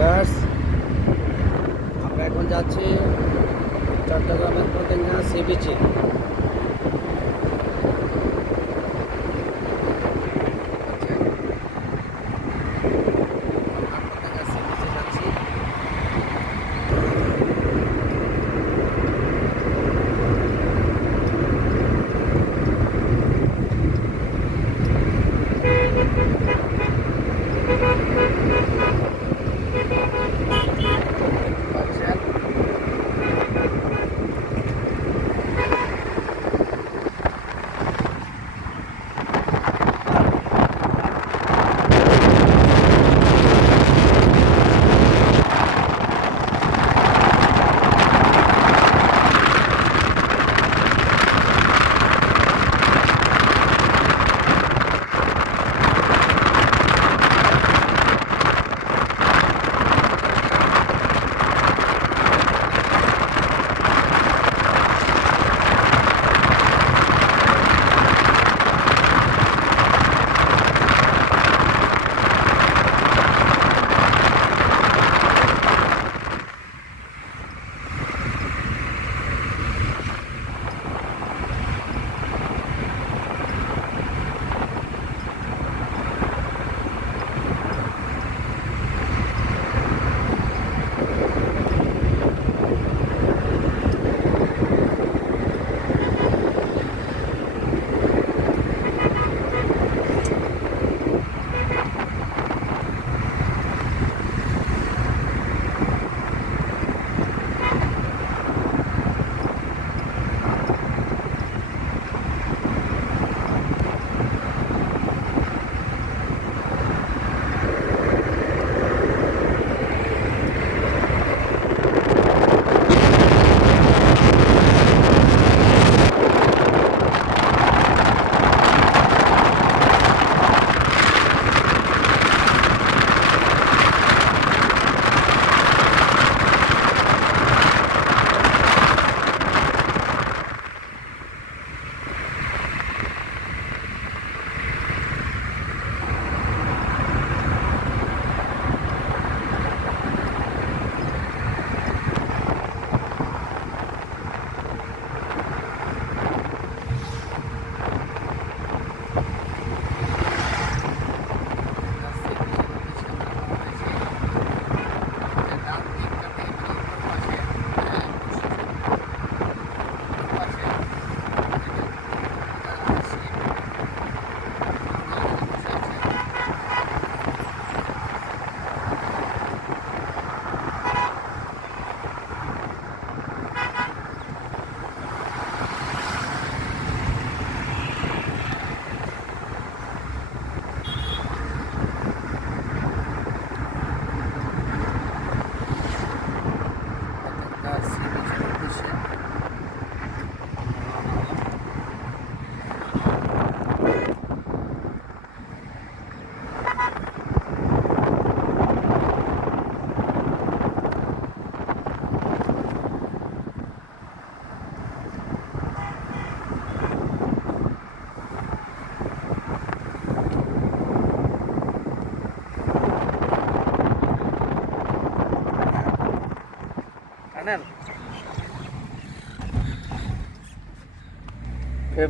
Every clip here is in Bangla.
ভিউয়ার্স আমরা এখন যাচ্ছি চট্টগ্রামের পতেঙ্গা সি বিচে পাচ্ছেন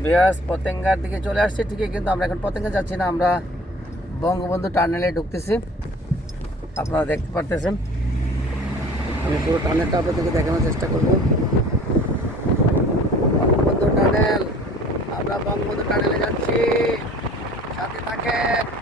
বিয়াস পতেঙ্গার দিকে চলে আসছে, ঠিকই, কিন্তু আমরা এখন পতেঙ্গা যাচ্ছি না, আমরা বঙ্গবন্ধু টার্নেলে ঢুকতেছি। আপনারা দেখতে পারতেছেন। আমি পুরো টানেলটা আপনাদেরকে দেখানোর চেষ্টা করব। বঙ্গবন্ধু টার্নেল আমরা বঙ্গবন্ধু টার্নেলে যাচ্ছি। সাথে থাকেন।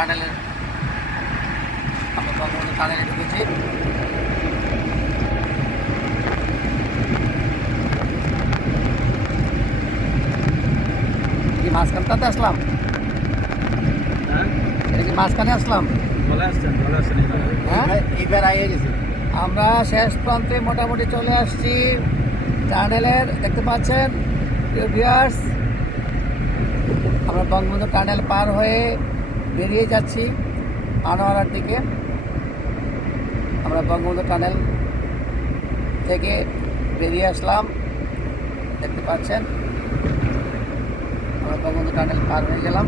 টানেলের আমরা বঙ্গবন্ধু টানেলে ঢুকেছি। কি মাঝখানটাতে আসলাম। হ্যাঁ? কি মাঝখানে আসলাম। আসছেন হ্যাঁ? এইবার আইয়ে গেছে। আমরা শেষ প্রান্তে মোটামুটি চলে আসছি। টানেলের দেখতে পাচ্ছেন? আমরা বঙ্গবন্ধু টানেল পার হয়ে বেরিয়ে যাচ্ছি আনোয়ারার দিকে। আমরা বঙ্গবন্ধু টানেল থেকে বেরিয়ে আসলাম। দেখতে পাচ্ছেন, আমরা বঙ্গবন্ধু টানেল পার হয়ে গেলাম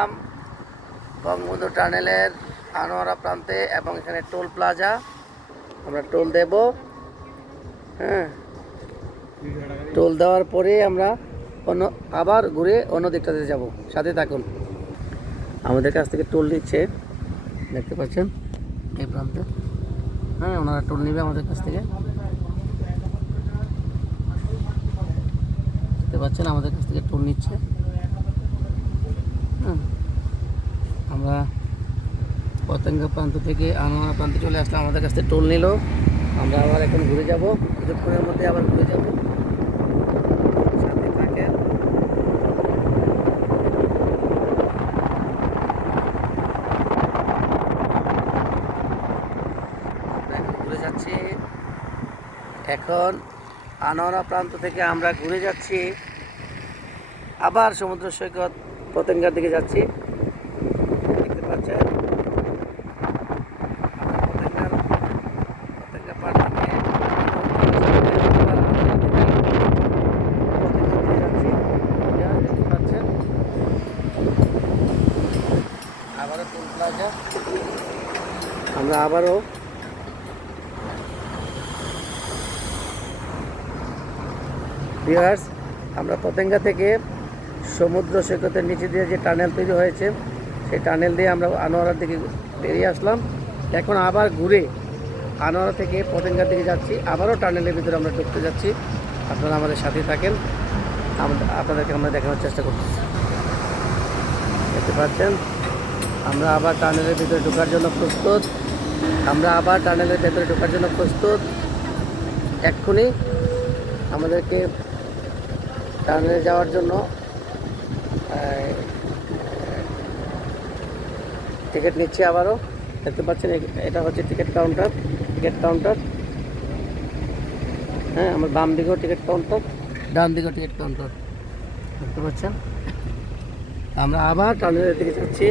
আম, বঙ্গবন্ধু টানেলের আনোয়ারা প্রান্তে এবং এখানে টোল প্লাজা। আমরা টোল দেব। হ্যাঁ। টোল দেওয়ার পরে আমরা অন্য আবার ঘুরে অন্য দিকটাতে যাব। সাথে থাকুন। আমাদের কাছ থেকে টোল নিচ্ছে। দেখতে পাচ্ছেন? এই প্রান্তে। হ্যাঁ ওনারা টোল নেবে আমাদের কাছ থেকে। দেখতে পাচ্ছেন? আমাদের কাছ থেকে টোল নিচ্ছে। হ্যাঁ। আমরা পতঙ্গা প্রান্ত থেকে আনোয়ারা প্রান্তে চলে আসলাম আমাদের কাছ থেকে টোল নিল। আমরা আবার এখন ঘুরে যাব। কিছুক্ষণের মধ্যে আবার ঘুরে যাব। ঘুরে যাচ্ছি। এখন আনোয়ারা প্রান্ত থেকে আমরা ঘুরে যাচ্ছি। আবার সমুদ্র সৈকত পতেঙ্গার দিকে যাচ্ছি দেখতে পাচ্ছেন আমরা পতেঙ্গার পতেঙ্গা পার থেকে পতেঙ্গার দিকে যাচ্ছি যা দেখতে পাচ্ছেন আবারও টোল প্লাজা আমরা আবারও। ভিউয়ার্স আমরা পতেঙ্গা থেকে সমুদ্র সৈকতের নিচে দিয়ে যে টানেল তৈরি হয়েছে, সেই টানেল দিয়ে আমরা আনোয়ারার দিকে বেরিয়ে আসলাম। এখন আবার ঘুরে আনোয়ারা থেকে পতেঙ্গার দিকে যাচ্ছি। আবারও টানেলের ভিতরে আমরা ঢুকতে যাচ্ছি। আপনারা আমাদের সাথে থাকেন। আপনাদেরকে আমরা দেখানোর চেষ্টা করতেছি দেখতে পাচ্ছেন? আমরা আবার টানেলের ভিতরে ঢোকার জন্য প্রস্তুত। আমরা আবার টানেলের ভেতরে ঢোকার জন্য প্রস্তুত। এক্ষুনি আমাদেরকে টানেলে যাওয়ার জন্য টিকিট নিচ্ছি আবারও। দেখতে পাচ্ছেন এটা হচ্ছে টিকিট কাউন্টার টিকিট কাউন্টার। হ্যাঁ আমার বাম দিকেও টিকিট কাউন্টার, ডান দিকেও টিকিট কাউন্টার। দেখতে পাচ্ছেন? আমরা আবার টানেলের দিকে যাচ্ছি।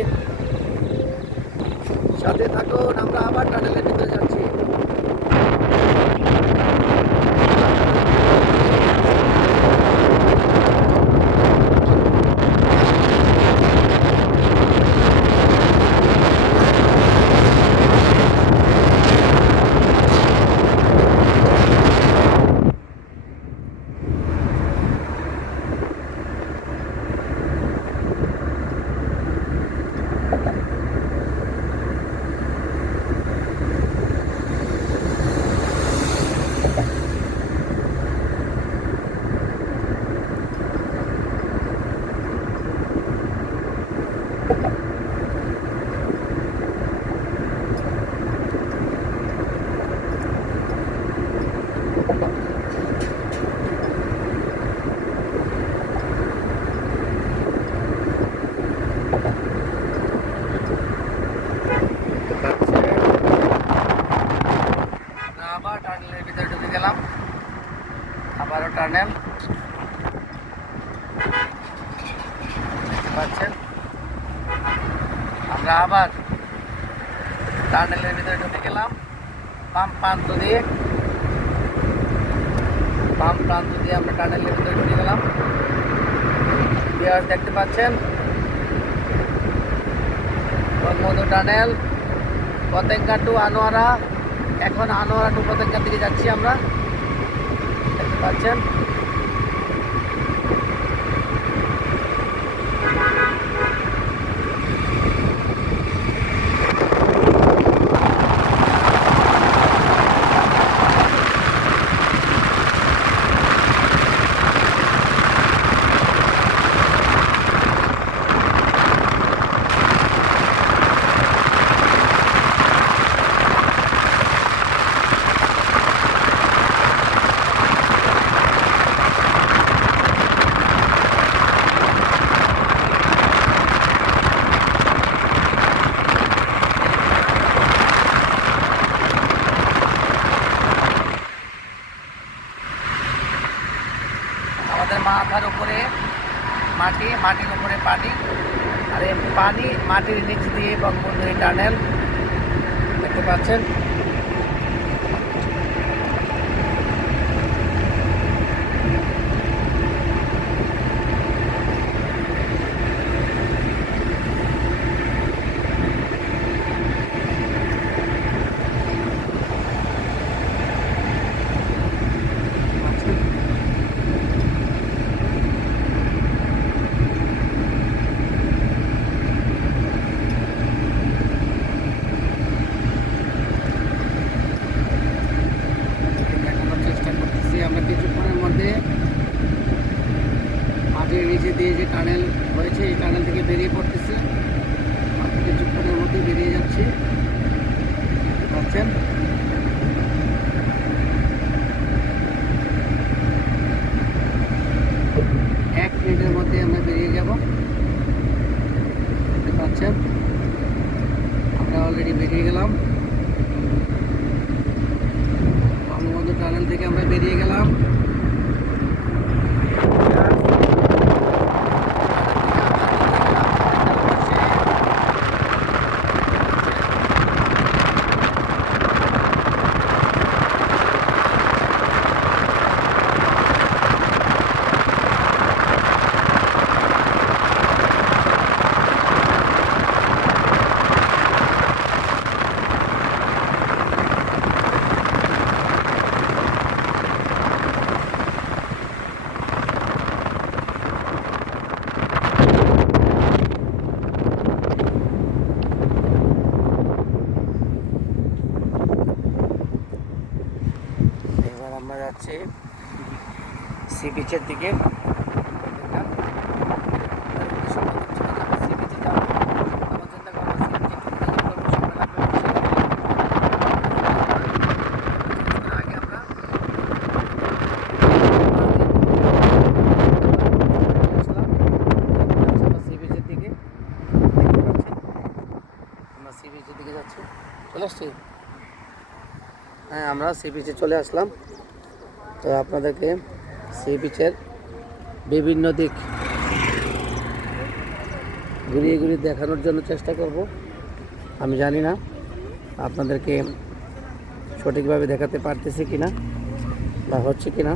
সাথে থাকুন আমরা আবার টানেলের ভিতরে যাচ্ছি। আবারও দেখতে পাচ্ছেন? আমরা আবার টানেলের ভিতরে ঢুকে গেলাম। বাম প্রান্ত দিয়ে। বাম প্রান্ত দিয়ে আমরা টানেলের ভিতরে ঢুকে গেলাম। দেখতে পাচ্ছেন? Bangabandhu tunnel, Patenga to Anowara. এখন আনোয়ারা টু পতেঙ্গার দিকে যাচ্ছি আমরা। পাচ্ছেন আমাদের মাথার উপরে মাটি মাটির উপরে পানি আর এই পানি মাটির নিচ দিয়ে বঙ্গবন্ধু এই টানেল দেখতে পাচ্ছেন দেখানোর চেষ্টা করতেছি আমরা কিছুক্ষণের মধ্যে মাটির নিচে দিয়ে যে টানেল হয়েছে, এই টানেল থেকে বেরিয়ে পড়তেছে। কিছুক্ষণের মধ্যে বেরিয়ে যাচ্ছে। পাচ্ছেন এক মিনিটের মধ্যে আমরা বেরিয়ে যাব দেখতে পাচ্ছেন আমরা অলরেডি বেরিয়ে গেলাম বঙ্গবন্ধু টানেল থেকে আমরা বেরিয়ে গেলাম এবার আমরা যাচ্ছি সি বিচের দিকে। চলে আসছি হ্যাঁ আমরা সি চলে আসলাম। তো আপনাদেরকে সি বিচের বিভিন্ন দিক ঘুরিয়ে ঘুরিয়ে দেখানোর জন্য চেষ্টা করব। আমি জানি না আপনাদেরকে সঠিকভাবে দেখাতে পারতেছি কি না বা হচ্ছে কি না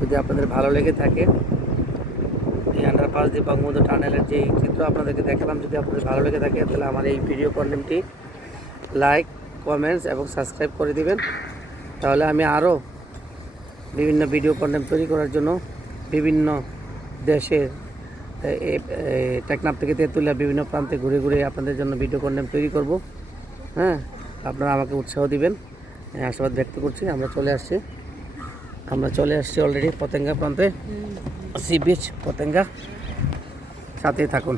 যদি আপনাদের ভালো লেগে থাকে, এই আন্ডারপাস দিয়ে বঙ্গবন্ধু টানেলের যে চিত্র আপনাদেরকে দেখালাম, যদি আপনাদের ভালো লেগে থাকে, তাহলে আমার এই ভিডিও কন্টেন্টটি লাইক কমেন্টস এবং সাবস্ক্রাইব করে দিবেন। তাহলে আমি আরও বিভিন্ন ভিডিও কন্টেন্ট তৈরি করার জন্য বিভিন্ন দেশের টেকনাফ থেকে তেঁতুলিয়া বিভিন্ন প্রান্তে ঘুরে ঘুরে আপনাদের জন্য ভিডিও কন্টেন্ট তৈরি করব। হ্যাঁ? আপনারা আমাকে উৎসাহ দিবেন। আশীর্বাদ ব্যক্ত করছি। আমরা চলে আসছি। আমরা চলে আসছি অলরেডি পতেঙ্গা প্রান্তে। Sea beach Patenga. সাথে থাকুন।